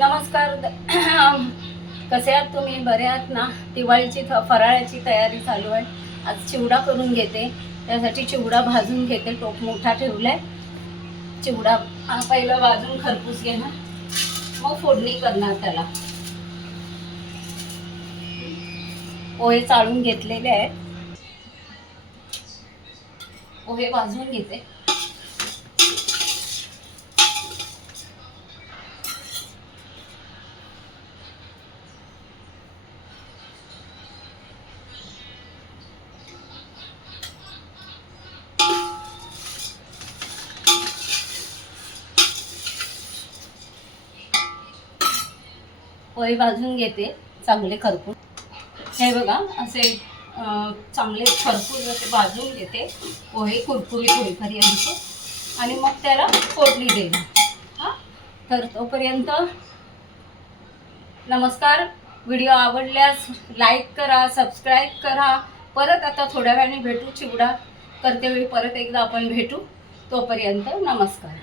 नमस्कार. कसे आहात तुम्ही? बरे आहात ना? दिवाळीची फराळाची तयारी चालू आहे. आज चिवडा करून घेते. त्यासाठी चिवडा भाजून घेते. टोप मोठा ठेवलाय. चिवडा पहिलं भाजून खरपूस घेणार, मग फोडणी करणार त्याला. पोहे चाळून घेतलेले आहेत. पोहे भाजून घेते. पोहे भाजून घेते चांगले खरपूस. हे बघा असे चांगले खरपूस असे भाजून घेते पोहे कुरकुरीत होईपर्यंत आणि मग त्याला फोडणी देणार. हां, तर तोपर्यंत नमस्कार. व्हिडिओ आवडल्यास लाईक करा, सबस्क्राईब करा. परत आता थोड्या वेळाने भेटू. चिवडा करते वेळी परत एकदा आपण भेटू. तोपर्यंत नमस्कार.